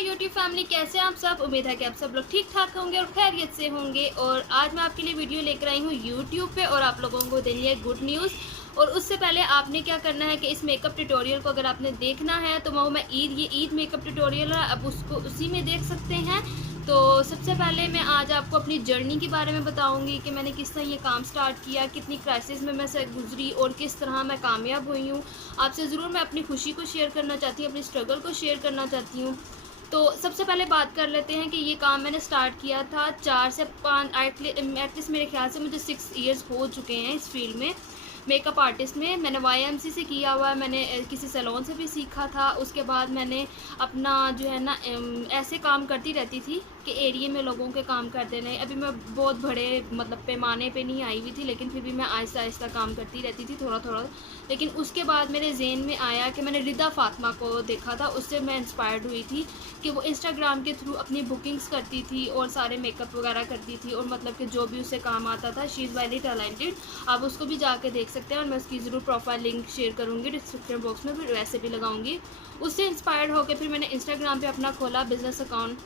My YouTube family, कैसे हैं आप सब। उम्मीद है कि आप सब लोग ठीक ठाक होंगे और खैरियत से होंगे। और आज मैं आपके लिए वीडियो लेकर आई हूँ यूट्यूब पे और आप लोगों को देनी है गुड न्यूज़। और उससे पहले आपने क्या करना है कि इस मेकअप ट्यूटोरियल को अगर आपने देखना है तो मैं ईद मेकअप ट्यूटोरियल है, अब उसको उसी में देख सकते हैं। तो सबसे पहले मैं आज आपको अपनी जर्नी के बारे में बताऊंगी कि मैंने किस तरह ये काम स्टार्ट किया, कितनी क्राइसिस में मैं से गुजरी और किस तरह मैं कामयाब हुई हूँ। आपसे ज़रूर मैं अपनी खुशी को शेयर करना चाहती हूँ, अपनी स्ट्रगल को शेयर करना चाहती हूँ। तो सबसे पहले बात कर लेते हैं कि ये काम मैंने स्टार्ट किया था 4 से 5 एटलीस्ट मेरे ख्याल से मुझे 6 इयर्स हो चुके हैं इस फील्ड में, मेकअप आर्टिस्ट में। मैंने YMC से किया हुआ है, मैंने किसी सैलून से भी सीखा था। उसके बाद मैंने अपना जो है ना ऐसे काम करती रहती थी कि एरिया में लोगों के काम कर देने। अभी मैं बहुत बड़े मतलब पैमाने पे नहीं आई हुई थी, लेकिन फिर भी मैं आहिस्ता आहिस्ता काम करती रहती थी थोड़ा थोड़ा। लेकिन उसके बाद मेरे ज़हन में आया कि मैंने रिदा फातिमा को देखा था, उससे मैं इंस्पायर्ड हुई थी कि वो इंस्टाग्राम के थ्रू अपनी बुकिंग्स करती थी और सारे मेकअप वगैरह करती थी, और मतलब कि जो भी उसे काम आता था। शी इज़ वेरी टैलेंटेड, आप उसको भी जाके देख सकते हैं और मैं उसकी ज़रूर प्रोफाइल लिंक शेयर करूँगी डिस्क्रिप्शन बॉक्स में, फिर वैसे भी लगाऊंगी। उससे इंस्पायर्ड होकर फिर मैंने इंस्टाग्राम पे अपना खोला बिज़नेस अकाउंट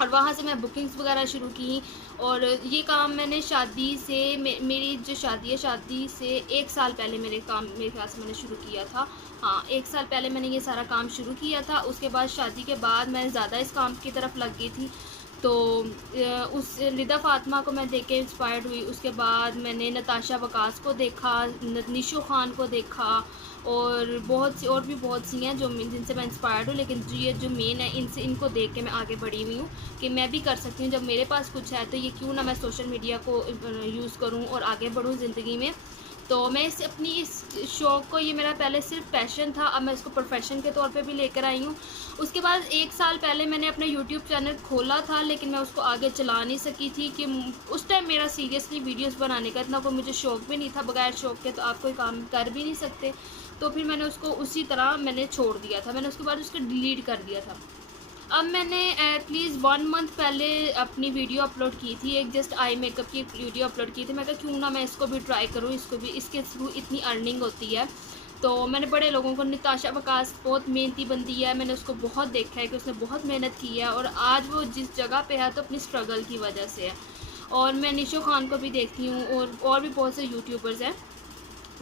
और वहाँ से मैं बुकिंग्स वगैरह शुरू की। और ये काम मैंने शादी से मेरी जो शादी से 1 साल पहले मेरे ख्याल से मैंने शुरू किया था। हाँ, 1 साल पहले मैंने ये सारा काम शुरू किया था। उसके बाद शादी के बाद मैं ज़्यादा इस काम की तरफ लग गई थी। तो उस रिदा फातिमा को मैं देख के इंस्पायर्ड हुई। उसके बाद मैंने नताशा वकास को देखा, निशो खान को देखा और बहुत सी हैं जो जिनसे मैं इंस्पायर्ड हूँ। लेकिन ये जो मेन है इनको देख के मैं आगे बढ़ी हुई हूँ कि मैं भी कर सकती हूँ। जब मेरे पास कुछ है तो ये क्यों ना मैं सोशल मीडिया को यूज़ करूँ और आगे बढ़ूँ ज़िंदगी में। तो मैं इस शौक़ को, ये मेरा पहले सिर्फ पैशन था, अब मैं इसको प्रोफेशन के तौर पे भी लेकर आई हूँ। उसके बाद 1 साल पहले मैंने अपना यूट्यूब चैनल खोला था, लेकिन मैं उसको आगे चला नहीं सकी थी कि उस टाइम मेरा सीरियसली वीडियोस बनाने का इतना कोई मुझे शौक़ भी नहीं था। बगैर शौक़ के तो आप कोई काम कर भी नहीं सकते। तो फिर मैंने उसको उसी तरह मैंने छोड़ दिया था, मैंने उसके बाद उसको डिलीट कर दिया था। अब मैंने एटलीस्ट 1 मंथ पहले अपनी वीडियो अपलोड की थी, एक जस्ट आई मेकअप की वीडियो अपलोड की थी। मैं कहा क्यों ना मैं इसको भी ट्राई करूँ, इसके थ्रू इतनी अर्निंग होती है। तो मैंने बड़े लोगों को, नताशा वकास बहुत मेहनती बंदी है, मैंने उसको बहुत देखा है कि उसने बहुत मेहनत की है और आज वो जिस जगह पे है तो अपनी स्ट्रगल की वजह से है। और मैं निशो खान को भी देखती हूँ और भी बहुत से यूट्यूबर्स हैं,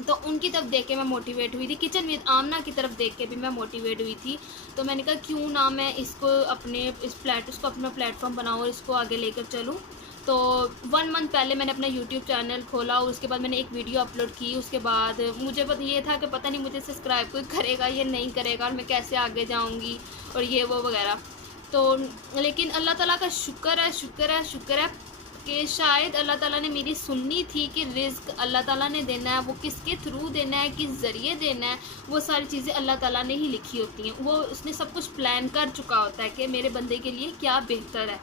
तो उनकी तरफ देख के मैं मोटिवेट हुई थी। किचन विद आमना की तरफ देख के भी मैं मोटिवेट हुई थी। तो मैंने कहा क्यों ना मैं इसको अपना प्लेटफॉर्म बनाऊँ और इसको आगे लेकर चलूँ। तो 1 मंथ पहले मैंने अपना यूट्यूब चैनल खोला और उसके बाद मैंने एक वीडियो अपलोड की। उसके बाद मुझे ये था कि पता नहीं मुझे सब्सक्राइब कोई करेगा या नहीं करेगा और मैं कैसे आगे जाऊँगी और ये वो वगैरह। तो लेकिन अल्लाह ताला का शुक्र है कि शायद अल्लाह ताला ने मेरी सुननी थी कि रिज़्क अल्लाह ताला ने देना है, वो किसके थ्रू देना है, किस ज़रिए देना है, वो सारी चीज़ें अल्लाह ताला ने ही लिखी होती हैं। वो उसने सब कुछ प्लान कर चुका होता है कि मेरे बंदे के लिए क्या बेहतर है।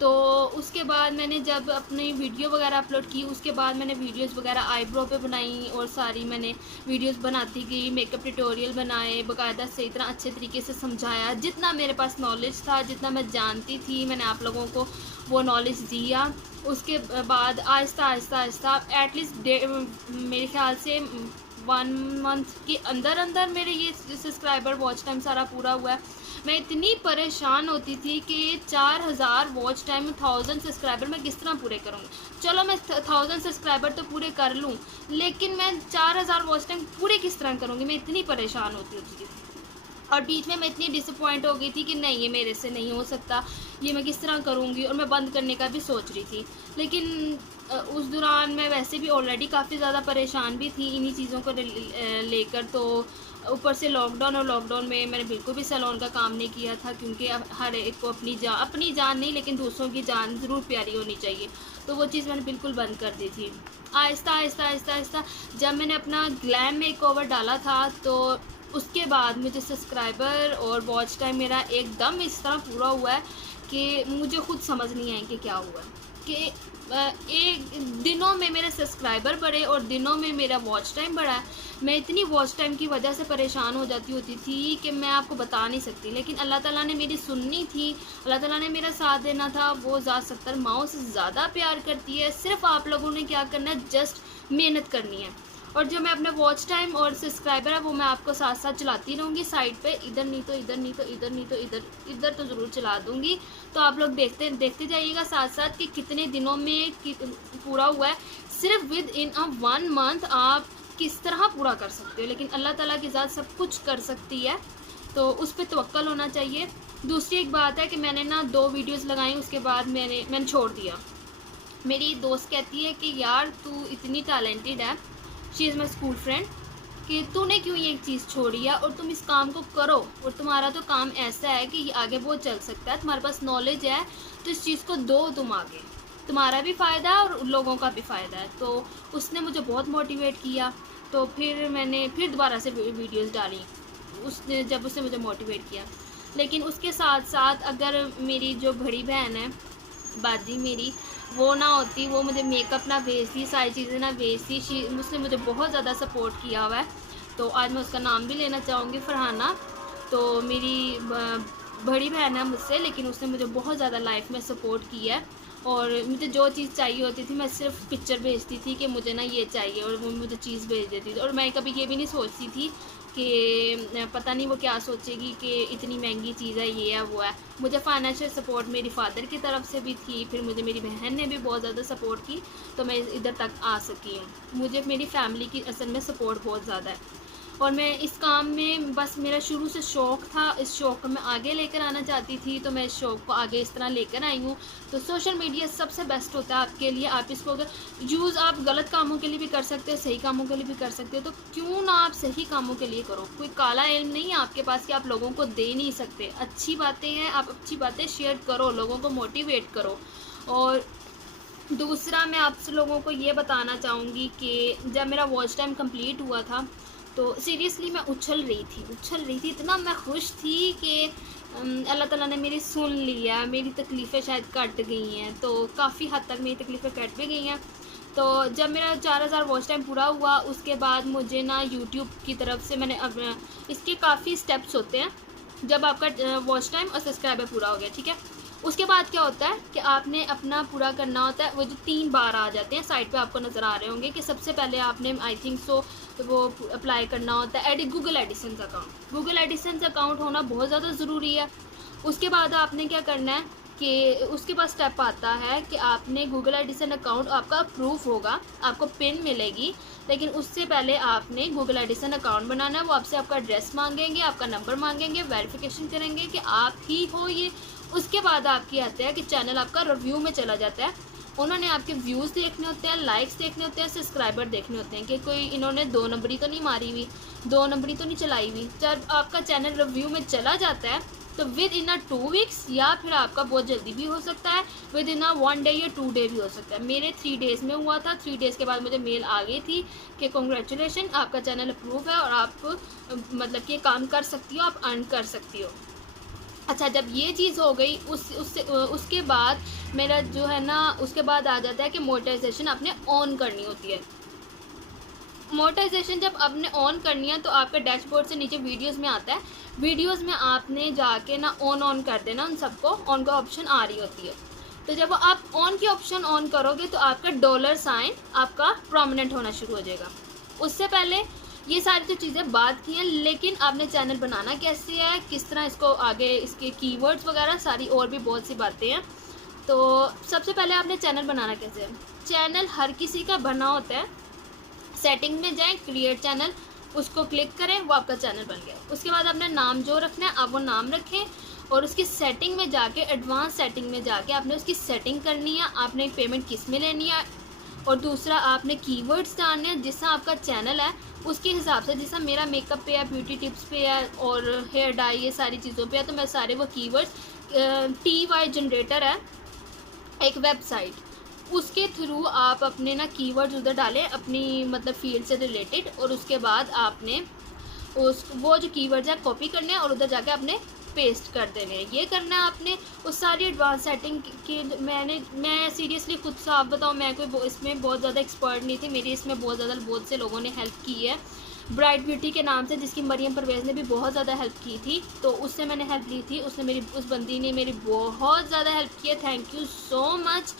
तो उसके बाद मैंने जब अपनी वीडियो वगैरह अपलोड की, उसके बाद मैंने वीडियोस वगैरह आईब्रो पे बनाई और सारी मैंने वीडियोस बनाती गई, मेकअप ट्यूटोरियल बनाए, बाकायदा से इतना अच्छे तरीके से समझाया। जितना मेरे पास नॉलेज था, जितना मैं जानती थी, मैंने आप लोगों को वो नॉलेज दिया। उसके बाद आहिस्ता एटलीस्ट मेरे ख्याल से 1 मंथ के अंदर मेरे ये सब्सक्राइबर वॉच टाइम सारा पूरा हुआ है। मैं इतनी परेशान होती थी कि 4000 वॉच टाइम 1000 सब्सक्राइबर मैं किस तरह पूरे करूँगी। चलो मैं 1000 सब्सक्राइबर तो पूरे कर लूँ, लेकिन मैं 4000 वॉच टाइम पूरे किस तरह करूँगी, मैं इतनी परेशान होती थी। और बीच में मैं इतनी डिसअपॉइंट हो गई थी कि नहीं, ये मेरे से नहीं हो सकता, ये मैं किस तरह करूँगी, और मैं बंद करने का भी सोच रही थी। लेकिन उस दौरान मैं वैसे भी ऑलरेडी काफ़ी ज़्यादा परेशान भी थी इन्हीं चीज़ों को लेकर। तो ऊपर से लॉकडाउन में मैंने बिल्कुल भी सैलून का काम नहीं किया था, क्योंकि अब हर एक को अपनी जान नहीं लेकिन दूसरों की जान ज़रूर प्यारी होनी चाहिए। तो वो चीज़ मैंने बिल्कुल बंद कर दी थी। आहिस्ता जब मैंने अपना ग्लैम मेकओवर डाला था तो उसके बाद मुझे सब्सक्राइबर और वॉच टाइम मेरा एकदम इस तरह पूरा हुआ है कि मुझे खुद समझ नहीं आई कि क्या हुआ है। कि एक दिनों में मेरे सब्सक्राइबर बढ़े और दिनों में मेरा वॉच टाइम बढ़ा है। मैं इतनी वॉच टाइम की वजह से परेशान हो जाती होती थी कि मैं आपको बता नहीं सकती। लेकिन अल्लाह ताला ने मेरी सुननी थी, अल्लाह ताला ने मेरा साथ देना था। वो ज़ात 70 माओं से ज़्यादा प्यार करती है। सिर्फ आप लोगों ने क्या करना है, जस्ट मेहनत करनी है। और जो मैं अपना वॉच टाइम और सब्सक्राइबर है वो मैं आपको साथ साथ चलाती रहूँगी साइड पे, इधर नहीं तो इधर, नहीं तो इधर, नहीं तो इधर, इधर तो ज़रूर चला दूँगी। तो आप लोग देखते जाइएगा साथ साथ कि कितने दिनों में पूरा हुआ है। सिर्फ विद इन 1 मंथ आप किस तरह पूरा कर सकते हो, लेकिन अल्लाह ताला की ज़ात सब कुछ कर सकती है, तो उस पर तवक्कल होना चाहिए। दूसरी एक बात है कि मैंने ना 2 वीडियोज़ लगाई, उसके बाद मैंने छोड़ दिया। मेरी दोस्त कहती है कि यार तू इतनी टैलेंटेड है, she is my school friend, कि तूने क्यों ये चीज़ छोड़ी है, और तुम इस काम को करो, और तुम्हारा तो काम ऐसा है कि ये आगे बहुत चल सकता है, तुम्हारे पास नॉलेज है, तो इस चीज़ को दो तुम आगे, तुम्हारा भी फ़ायदा है और लोगों का भी फ़ायदा है। तो उसने मुझे बहुत मोटिवेट किया, तो फिर मैंने फिर दोबारा से वीडियोज़ डाली जब उसने मुझे मोटिवेट किया। लेकिन उसके साथ साथ अगर मेरी जो बड़ी बहन है, बाजी मेरी, वो ना होती, वो मुझे मेकअप ना भेजती, सारी चीज़ें ना भेजती, उसने मुझे बहुत ज़्यादा सपोर्ट किया हुआ है। तो आज मैं उसका नाम भी लेना चाहूँगी, फरहाना। तो मेरी बड़ी बहन है मुझसे, लेकिन उसने मुझे बहुत ज़्यादा लाइफ में सपोर्ट किया है, और मुझे जो चीज़ चाहिए होती थी मैं सिर्फ पिक्चर भेजती थी कि मुझे ना ये चाहिए, और वो मुझे चीज़ भेज देती थी। और मैं कभी ये भी नहीं सोचती थी कि पता नहीं वो क्या सोचेगी कि इतनी महंगी चीज़ है, ये है वो है। मुझे फाइनेंशियल सपोर्ट मेरी फादर की तरफ से भी थी, फिर मुझे मेरी बहन ने भी बहुत ज़्यादा सपोर्ट की, तो मैं इधर तक आ सकी हूँ। मुझे मेरी फैमिली की असल में सपोर्ट बहुत ज़्यादा है, और मैं इस काम में बस मेरा शुरू से शौक़ था, इस शौक़ को मैं आगे लेकर आना चाहती थी, तो मैं इस शौक़ को आगे इस तरह लेकर आई हूँ। तो सोशल मीडिया सबसे बेस्ट होता है आपके लिए। आप इसको अगर यूज़ आप गलत कामों के लिए भी कर सकते हो, सही कामों के लिए भी कर सकते हो, तो क्यों ना आप सही कामों के लिए करो। कोई काला इल्म नहीं है आपके पास कि आप लोगों को दे नहीं सकते। अच्छी बातें हैं, आप अच्छी बातें शेयर करो, लोगों को मोटिवेट करो। और दूसरा मैं आपसे लोगों को ये बताना चाहूँगी कि जब मेरा वॉच टाइम कंप्लीट हुआ था, तो सीरियसली मैं उछल रही थी, इतना मैं खुश थी कि अल्लाह ताला ने मेरी सुन लिया, मेरी तकलीफ़ें शायद कट गई हैं, तो काफ़ी हद तक मेरी तकलीफ़ें कट भी गई हैं। तो जब मेरा 4000 वॉच टाइम पूरा हुआ, उसके बाद मुझे ना यूट्यूब की तरफ से मैंने अब इसके काफ़ी स्टेप्स होते हैं। जब आपका वॉच टाइम और सब्सक्राइबर पूरा हो गया, ठीक है, उसके बाद क्या होता है कि आपने अपना पूरा करना होता है। वो जो 3 बार आ जाते हैं साइड पे आपको नज़र आ रहे होंगे कि सबसे पहले आपने आई थिंक सो वो अप्लाई करना होता है गूगल एडिसेंस अकाउंट। गूगल एडिसेंस अकाउंट होना बहुत ज़्यादा ज़रूरी है। उसके बाद आपने क्या करना है कि उसके बाद स्टेप आता है कि आपने गूगल एडिसेंस अकाउंट आपका अप्रूव होगा, आपको पिन मिलेगी, लेकिन उससे पहले आपने गूगल एडिसेंस अकाउंट बनाना है। वो आपसे आपका एड्रेस मांगेंगे, आपका नंबर मांगेंगे, वेरिफिकेशन करेंगे कि आप ही हो ये। उसके बाद आपकी आता है कि चैनल आपका रिव्यू में चला जाता है। उन्होंने आपके व्यूज़ देखने होते हैं, लाइक्स देखने होते हैं, सब्सक्राइबर देखने होते हैं कि कोई इन्होंने 2 नंबरी तो नहीं मारी हुई, 2 नंबरी तो नहीं चलाई हुई। जब आपका चैनल रिव्यू में चला जाता है तो विद इन 2 वीक्स, या फिर आपका बहुत जल्दी भी हो सकता है, विद इन 1 डे या 2 डे भी हो सकता है। मेरे 3 डेज़ में हुआ था। 3 डेज़ के बाद मुझे मेल आ गई थी कि कॉन्ग्रेचुलेशन, आपका चैनल अप्रूव है और आप मतलब कि काम कर सकती हो, आप अर्न कर सकती हो। अच्छा, जब ये चीज़ हो गई उसके बाद मेरा जो है ना, उसके बाद आ जाता है कि मोनेटाइजेशन आपने ऑन करनी होती है। मोनेटाइजेशन जब आपने ऑन करनी है तो आपके डैशबोर्ड से नीचे वीडियोस में आता है। वीडियोस में आपने जाके ना ऑन कर देना, उन सबको ऑन का ऑप्शन आ रही होती है। तो जब आप ऑन की ऑप्शन ऑन करोगे तो आपका डॉलर साइन आपका प्रोमिनेंट होना शुरू हो जाएगा। उससे पहले ये सारी तो चीज़ें बात की हैं, लेकिन आपने चैनल बनाना कैसे है, किस तरह इसको आगे, इसके कीवर्ड्स वगैरह सारी और भी बहुत सी बातें हैं। तो सबसे पहले आपने चैनल बनाना कैसे है। चैनल हर किसी का बना होता है। सेटिंग में जाएं, क्रिएट चैनल, उसको क्लिक करें, वो आपका चैनल बन गया। उसके बाद आपने नाम जो रखना है आप वो नाम रखें, और उसकी सेटिंग में जाके, एडवांस सेटिंग में जाके आपने उसकी सेटिंग करनी है, आपने पेमेंट किस में लेनी है, और दूसरा आपने कीवर्ड्स डालने हैं। जिससा आपका चैनल है उसके हिसाब से, जैसा मेरा मेकअप पे है, ब्यूटी टिप्स पे है और हेयर डाई, ये सारी चीज़ों पे है, तो मैं सारे वो कीवर्ड्स, TY जनरेटर है एक वेबसाइट, उसके थ्रू आप अपने ना कीवर्ड्स उधर डालें अपनी मतलब फील्ड से रिलेटेड, और उसके बाद आपने वो जो कीवर्ड्स है कॉपी करने हैं और उधर जाके आपने पेस्ट कर देने हैं। ये करना है आपने। उस सारी एडवांस सेटिंग की मैं सीरियसली खुद से आप बताऊँ, मैं कोई इसमें बहुत ज़्यादा एक्सपर्ट नहीं थी। मेरी इसमें बहुत से लोगों ने हेल्प की है। ब्राइट ब्यूटी के नाम से, जिसकी मरियम परवेज़ ने भी बहुत ज़्यादा हेल्प की थी, तो उससे मैंने हेल्प ली थी। उस बंदी ने मेरी बहुत ज़्यादा हेल्प की है। थैंक यू सो मच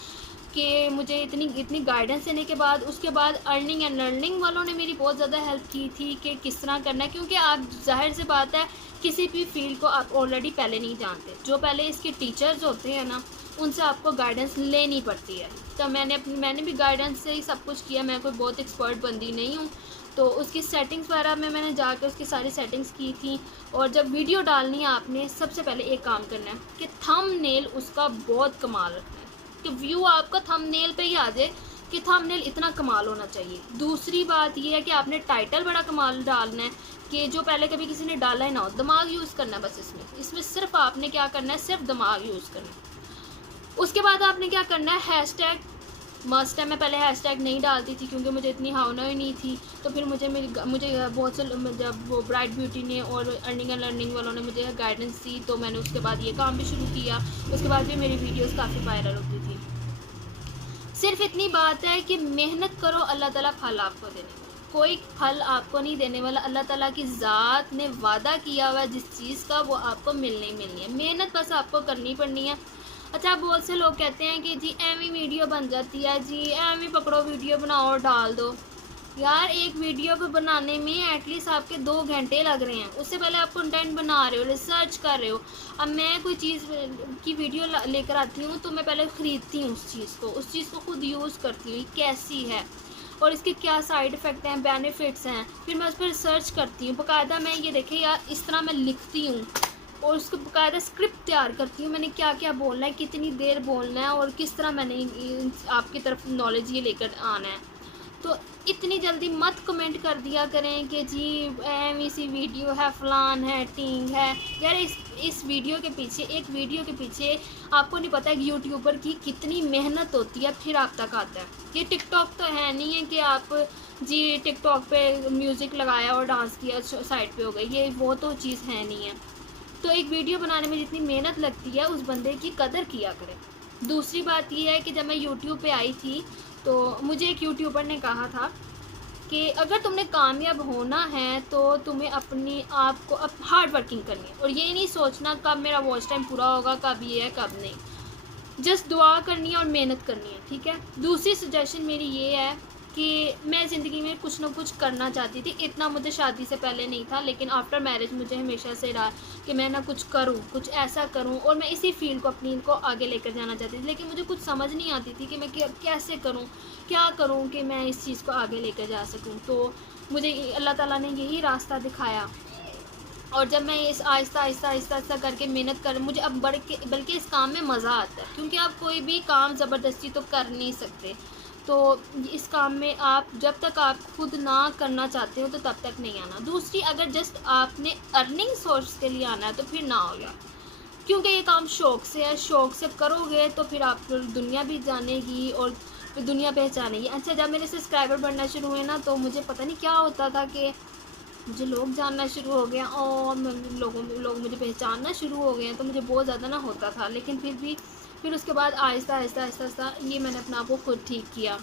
कि मुझे इतनी गाइडेंस देने के बाद उसके बाद अर्निंग एंड लर्निंग वालों ने मेरी बहुत ज़्यादा हेल्प की थी कि किस तरह करना है, क्योंकि आप जाहिर सी बात है किसी भी फील्ड को आप ऑलरेडी पहले नहीं जानते। जो पहले इसके टीचर्स होते हैं ना, उनसे आपको गाइडेंस लेनी पड़ती है। तो मैंने भी गाइडेंस से ही सब कुछ किया। मैं कोई बहुत एक्सपर्ट बंदी नहीं हूँ। तो उसकी सेटिंग्स वगैरह में मैंने जाकर उसकी सारी सेटिंग्स की थी। और जब वीडियो डालनी है आपने सबसे पहले एक काम करना है कि थंबनेल उसका बहुत कमाल रखना है, कि व्यू आपका थंबनेल पे ही आ जाए कि थंबनेल इतना कमाल होना चाहिए। दूसरी बात ये है कि आपने टाइटल बड़ा कमाल डालना है कि जो पहले कभी किसी ने डाला ही ना हो। दिमाग यूज़ करना है बस इसमें सिर्फ आपने क्या करना है, सिर्फ दिमाग यूज़ करना है। उसके बाद आपने क्या करना है, हैशटैग मस्ट है। मैं पहले हैशटैग नहीं डालती थी क्योंकि मुझे इतनी हावना ही नहीं थी। तो फिर मुझे बहुत से जब वो ब्राइट ब्यूटी ने और अर्निंग एंड लर्निंग वालों ने मुझे गाइडेंस दी, तो मैंने उसके बाद ये काम भी शुरू किया। उसके बाद भी मेरी वीडियोस काफ़ी वायरल होती थी। सिर्फ इतनी बात है कि मेहनत करो, अल्लाह ताला फल आपको देने वाला। कोई फल आपको नहीं देने वाला। अल्लाह ताला की ज़ात ने वादा किया हुआ है जिस चीज़ का, वो आपको मिलनी ही मिलनी है। मेहनत बस आपको करनी पड़नी है। अच्छा, बहुत से लोग कहते हैं कि जी एमी वीडियो बन जाती है, जी एमी पकड़ो वीडियो बनाओ और डाल दो। यार एक वीडियो को बनाने में एटलीस्ट आपके 2 घंटे लग रहे हैं। उससे पहले आप कंटेंट बना रहे हो, रिसर्च कर रहे हो। अब मैं कोई चीज़ की वीडियो लेकर आती हूँ तो मैं पहले ख़रीदती हूँ उस चीज़ को खुद यूज़ करती हूँ, कैसी है और इसके क्या साइड इफ़ेक्ट हैं, बेनिफिट्स हैं। फिर मैं उस पर रिसर्च करती हूँ बाकायदा। मैं ये देखे यार इस तरह मैं लिखती हूँ और उसको बाकायदा स्क्रिप्ट तैयार करती हूँ। मैंने क्या क्या बोलना है, कितनी देर बोलना है और किस तरह मैंने आपकी तरफ नॉलेज ये लेकर आना है। तो इतनी जल्दी मत कमेंट कर दिया करें कि जी एम सी वीडियो है, फ़लान है, टिंग है। यार इस वीडियो के पीछे, एक वीडियो के पीछे आपको नहीं पता कि यूट्यूबर की कितनी मेहनत होती है फिर आप तक आता है। ये टिकटॉक तो है नहीं है कि आप जी टिकटॉक पे म्यूज़िक लगाया और डांस किया साइड पे हो गई। ये वो तो चीज़ है नहीं है। तो एक वीडियो बनाने में जितनी मेहनत लगती है उस बंदे की कदर किया करें। दूसरी बात ये है कि जब मैं यूट्यूब पे आई थी तो मुझे एक यूट्यूबर ने कहा था कि अगर तुमने कामयाब होना है तो तुम्हें अपनी आप को अब हार्ड वर्किंग करनी है और ये नहीं सोचना कब मेरा वॉच टाइम पूरा होगा, कब ये है कब नहीं। जस्ट दुआ करनी है और मेहनत करनी है, ठीक है। दूसरी सजेशन मेरी ये है कि मैं ज़िंदगी में कुछ ना कुछ करना चाहती थी। इतना मुझे शादी से पहले नहीं था, लेकिन आफ्टर मैरिज मुझे हमेशा से रहा कि मैं ना कुछ करूं, कुछ ऐसा करूं और मैं इसी फील्ड को अपनी को आगे लेकर जाना चाहती थी। लेकिन मुझे कुछ समझ नहीं आती थी कि मैं कैसे करूं, क्या करूं कि मैं इस चीज़ को आगे लेकर जा सकूं। तो मुझे अल्लाह ताला ने यही रास्ता दिखाया और जब मैं इस आहिस्ता करके मेहनत कर, मुझे अब बल्कि इस काम में मज़ा आता है, क्योंकि आप कोई भी काम ज़बरदस्ती तो कर नहीं सकते। तो इस काम में आप जब तक आप खुद ना करना चाहते हो तो तब तक नहीं आना। दूसरी, अगर जस्ट आपने अर्निंग सोर्स के लिए आना है तो फिर ना हो गया, क्योंकि ये काम शौक़ से है। शौक़ से करोगे तो फिर आप दुनिया भी जानेगी और फिर दुनिया पहचानेगी। अच्छा, जब मेरे सब्सक्राइबर बढ़ना शुरू हुए ना तो मुझे पता नहीं क्या होता था कि मुझे लोग जानना शुरू हो गया और लोग मुझे पहचानना शुरू हो गए हैं, तो मुझे बहुत ज़्यादा ना होता था। लेकिन फिर उसके बाद आहिस्ता ये मैंने अपने आप को खुद ठीक किया।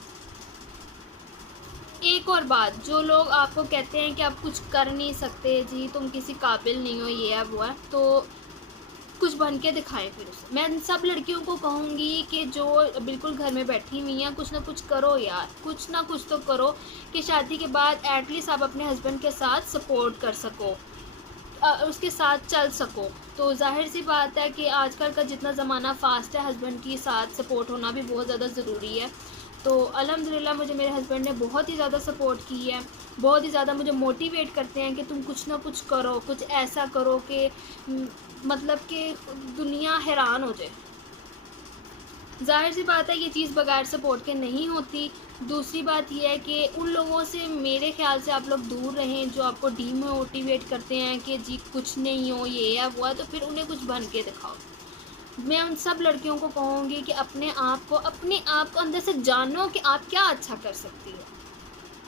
एक और बात, जो लोग आपको कहते हैं कि आप कुछ कर नहीं सकते, जी तुम किसी काबिल नहीं हो, ये है वो है, तो कुछ बन के दिखाएं। फिर उसे मैं सब लड़कियों को कहूँगी कि जो बिल्कुल घर में बैठी हुई हैं, कुछ ना कुछ करो यार, कुछ ना कुछ तो करो कि शादी के बाद एटलीस्ट आप अपने हस्बैंड के साथ सपोर्ट कर सको, उसके साथ चल सको। तो जाहिर सी बात है कि आजकल का जितना ज़माना फ़ास्ट है, हस्बैंड के साथ सपोर्ट होना भी बहुत ज़्यादा ज़रूरी है। तो अल्हम्दुलिल्लाह मुझे मेरे हस्बैंड ने बहुत ही ज़्यादा सपोर्ट की है, बहुत ही ज़्यादा मुझे मोटिवेट करते हैं कि तुम कुछ ना कुछ करो, कुछ ऐसा करो कि मतलब कि दुनिया हैरान हो जाए। ज़ाहिर सी बात है ये चीज़ बगैर सपोर्ट के नहीं होती। दूसरी बात यह है कि उन लोगों से मेरे ख़्याल से आप लोग दूर रहें जो आपको डीमोटिवेट करते हैं कि जी कुछ नहीं हो, ये है वो है, तो फिर उन्हें कुछ बन के दिखाओ। मैं उन सब लड़कियों को कहूँगी कि अपने आप को अंदर से जानो कि आप क्या अच्छा कर सकती हो,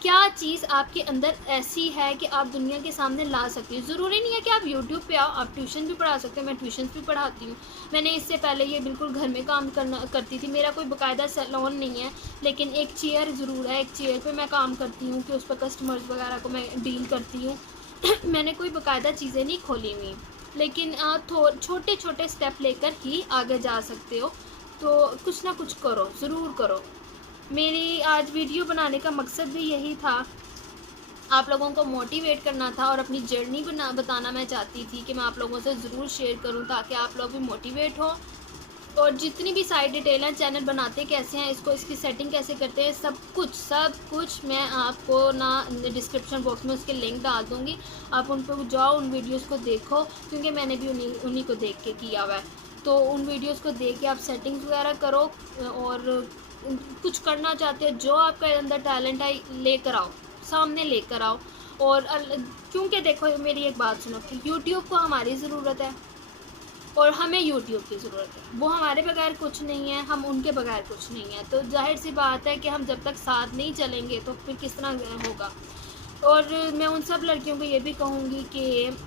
क्या चीज़ आपके अंदर ऐसी है कि आप दुनिया के सामने ला सकती हो। ज़रूरी नहीं है कि आप यूट्यूब पे आओ, आप ट्यूशन भी पढ़ा सकते हो। मैं ट्यूशन भी पढ़ाती हूँ। मैंने इससे पहले ये बिल्कुल घर में काम करती थी। मेरा कोई बाकायदा सैलून नहीं है, लेकिन एक चेयर ज़रूर है। एक चेयर पे मैं काम करती हूँ कि उस पर कस्टमर्स वगैरह को मैं डील करती हूँ। मैंने कोई बाकायदा चीज़ें नहीं खोली हुई, लेकिन आप छोटे छोटे स्टेप लेकर ही आगे जा सकते हो। तो कुछ ना कुछ करो, ज़रूर करो। मेरी आज वीडियो बनाने का मकसद भी यही था, आप लोगों को मोटिवेट करना था और अपनी जर्नी बताना मैं चाहती थी कि मैं आप लोगों से ज़रूर शेयर करूं ताकि आप लोग भी मोटिवेट हो। और जितनी भी साइड डिटेल हैं, चैनल बनाते कैसे हैं, इसकी सेटिंग कैसे करते हैं, सब कुछ मैं आपको ना डिस्क्रिप्शन बॉक्स में उसके लिंक डाल दूँगी। आप उन पर जाओ, उन वीडियोज़ को देखो, क्योंकि मैंने भी उन्हीं को देख के किया हुआ है। तो उन वीडियोज़ को देख के आप सेटिंग्स वगैरह करो और कुछ करना चाहते हो, जो आपके अंदर टैलेंट है लेकर आओ, सामने लेकर आओ। और क्योंकि देखो, मेरी एक बात सुनो, यूट्यूब को हमारी ज़रूरत है और हमें यूट्यूब की ज़रूरत है। वो हमारे बगैर कुछ नहीं है, हम उनके बगैर कुछ नहीं है। तो जाहिर सी बात है कि हम जब तक साथ नहीं चलेंगे तो फिर किस तरह होगा। और मैं उन सब लड़कियों को ये भी कहूँगी कि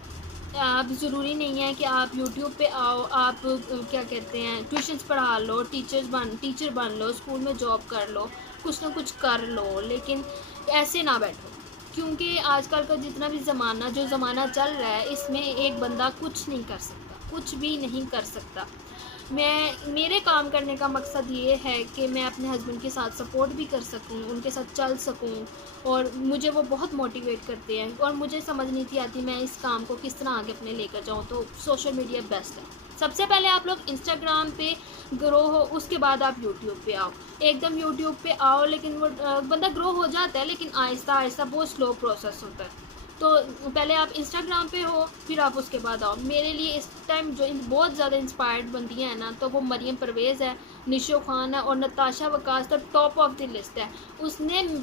अब ज़रूरी नहीं है कि आप यूट्यूब पे आओ, आप क्या कहते हैं, ट्यूशन्स पढ़ा लो, टीचर बन लो, स्कूल में जॉब कर लो, कुछ ना कुछ कर लो, लेकिन ऐसे ना बैठो। क्योंकि आजकल का जितना भी जो ज़माना चल रहा है, इसमें एक बंदा कुछ नहीं कर सकता, कुछ भी नहीं कर सकता। मेरे काम करने का मकसद ये है कि मैं अपने हस्बैंड के साथ सपोर्ट भी कर सकूं, उनके साथ चल सकूं। और मुझे वो बहुत मोटिवेट करते हैं और मुझे समझ नहीं थी आती मैं इस काम को किस तरह आगे अपने लेकर जाऊं। तो सोशल मीडिया बेस्ट है। सबसे पहले आप लोग इंस्टाग्राम पे ग्रो हो, उसके बाद आप यूट्यूब पे आओ। एकदम यूट्यूब पे आओ, लेकिन वो बंदा ग्रो हो जाता है, लेकिन आहिस्ता आहिस्ता बहुत स्लो प्रोसेस होता है। तो पहले आप इंस्टाग्राम पे हो, फिर आप उसके बाद आओ। मेरे लिए इस टाइम जो बहुत ज़्यादा इंस्पायर्ड बनती हैं ना, तो वो मरियम परवेज़ है, निशो खान है और नताशा वकास तो टॉप ऑफ द लिस्ट है।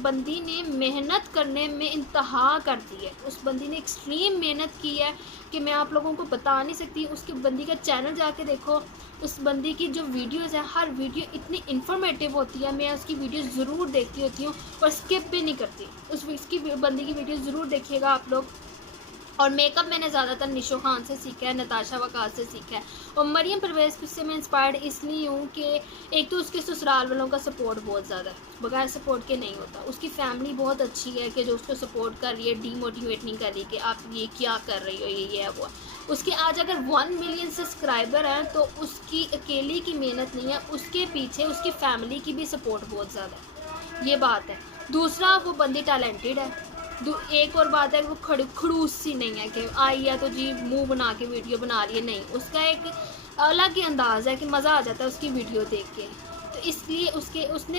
बंदी ने मेहनत करने में इंतहा कर दी है। उस बंदी ने एक्सट्रीम मेहनत की है कि मैं आप लोगों को बता नहीं सकती। उसकी बंदी का चैनल जाके देखो, उस बंदी की जो वीडियोज़ है, हर वीडियो इतनी इन्फॉर्मेटिव होती है। मैं उसकी वीडियो ज़रूर देखती होती हूँ और स्किप भी नहीं करती। उसकी बंदी की वीडियो ज़रूर देखिएगा आप लोग। और मेकअप मैंने ज़्यादातर निशो खान से सीखा है, नताशा वकास से सीखा है। और मरियम परवेज़ से मैं इंस्पायर्ड इसलिए हूँ कि एक तो उसके ससुराल वालों का सपोर्ट बहुत ज़्यादा है, बगैर सपोर्ट के नहीं होता। उसकी फैमिली बहुत अच्छी है कि जो उसको सपोर्ट कर रही है, डीमोटिवेट नहीं कर रही कि आप ये क्या कर रही हो, ये है वो। उसके आज अगर 1 मिलियन सब्सक्राइबर हैं, तो उसकी अकेली की मेहनत नहीं है, उसके पीछे उसकी फैमिली की भी सपोर्ट बहुत ज़्यादा है, ये बात है। दूसरा, वो बंदी टैलेंटेड है। एक और बात है कि वो खड़ूस सी नहीं है कि आई है तो जी मुंह बना के वीडियो बना रही है, नहीं। उसका एक अलग ही अंदाज़ है कि मज़ा आ जाता है उसकी वीडियो देख के। तो इसलिए उसने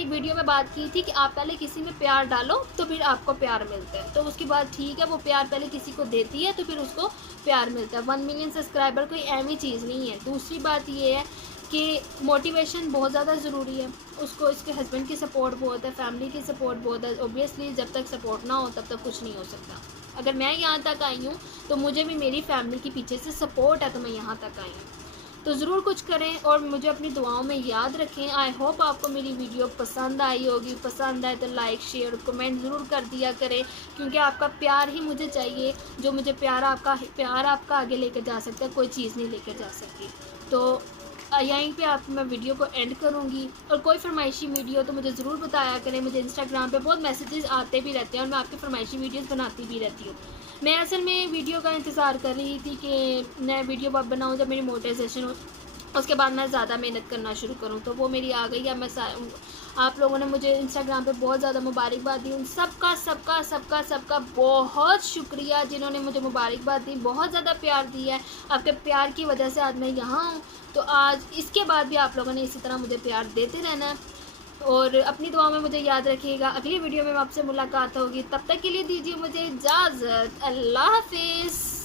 एक वीडियो में बात की थी कि आप पहले किसी में प्यार डालो तो फिर आपको प्यार मिलता है। तो उसकी बात ठीक है, वो प्यार पहले किसी को देती है तो फिर उसको प्यार मिलता है। 1 मिलियन सब्सक्राइबर कोई अहमी चीज़ नहीं है। दूसरी बात ये है कि मोटिवेशन बहुत ज़्यादा ज़रूरी है। उसको इसके हस्बैंड की सपोर्ट बहुत है, फैमिली की सपोर्ट बहुत है। ऑब्वियसली जब तक सपोर्ट ना हो तब तक कुछ नहीं हो सकता। अगर मैं यहाँ तक आई हूँ तो मुझे भी मेरी फैमिली के पीछे से सपोर्ट है, तो मैं यहाँ तक आई हूँ। तो ज़रूर कुछ करें और मुझे अपनी दुआओं में याद रखें। आई होप आपको मेरी वीडियो पसंद आई होगी। पसंद आए तो लाइक, शेयर, कमेंट ज़रूर कर दिया करें, क्योंकि आपका प्यार ही मुझे चाहिए। जो मुझे प्यार आपका आगे लेकर जा सकता है, कोई चीज़ नहीं लेकर जा सकती। तो यहीं पे आप मैं वीडियो को एंड करूँगी। और कोई फरमाइशी वीडियो तो मुझे ज़रूर बताया करें। मुझे इंस्टाग्राम पे बहुत मैसेजेस आते भी रहते हैं और मैं आपकी फरमाइशी वीडियोस बनाती भी रहती हूँ। मैं असल में वीडियो का इंतज़ार कर रही थी कि मैं वीडियो बनाऊँ जब मेरी मोटिवेशन हो, उसके बाद मैं ज़्यादा मेहनत करना शुरू करूँ। तो वो मेरी आ गई है। आप लोगों ने मुझे इंस्टाग्राम पे बहुत ज़्यादा मुबारकबाद दी। उन सबका बहुत शुक्रिया जिन्होंने मुझे मुबारकबाद दी, बहुत ज़्यादा प्यार दिया है। आपके प्यार की वजह से आज मैं यहाँ हूँ। तो आज इसके बाद भी आप लोगों ने इसी तरह मुझे प्यार देते रहना है और अपनी दुआ में मुझे याद रखिएगा। अगली वीडियो में आपसे मुलाकात होगी, तब तक के लिए दीजिए मुझे इजाज़त। अल्लाह हाफिज़।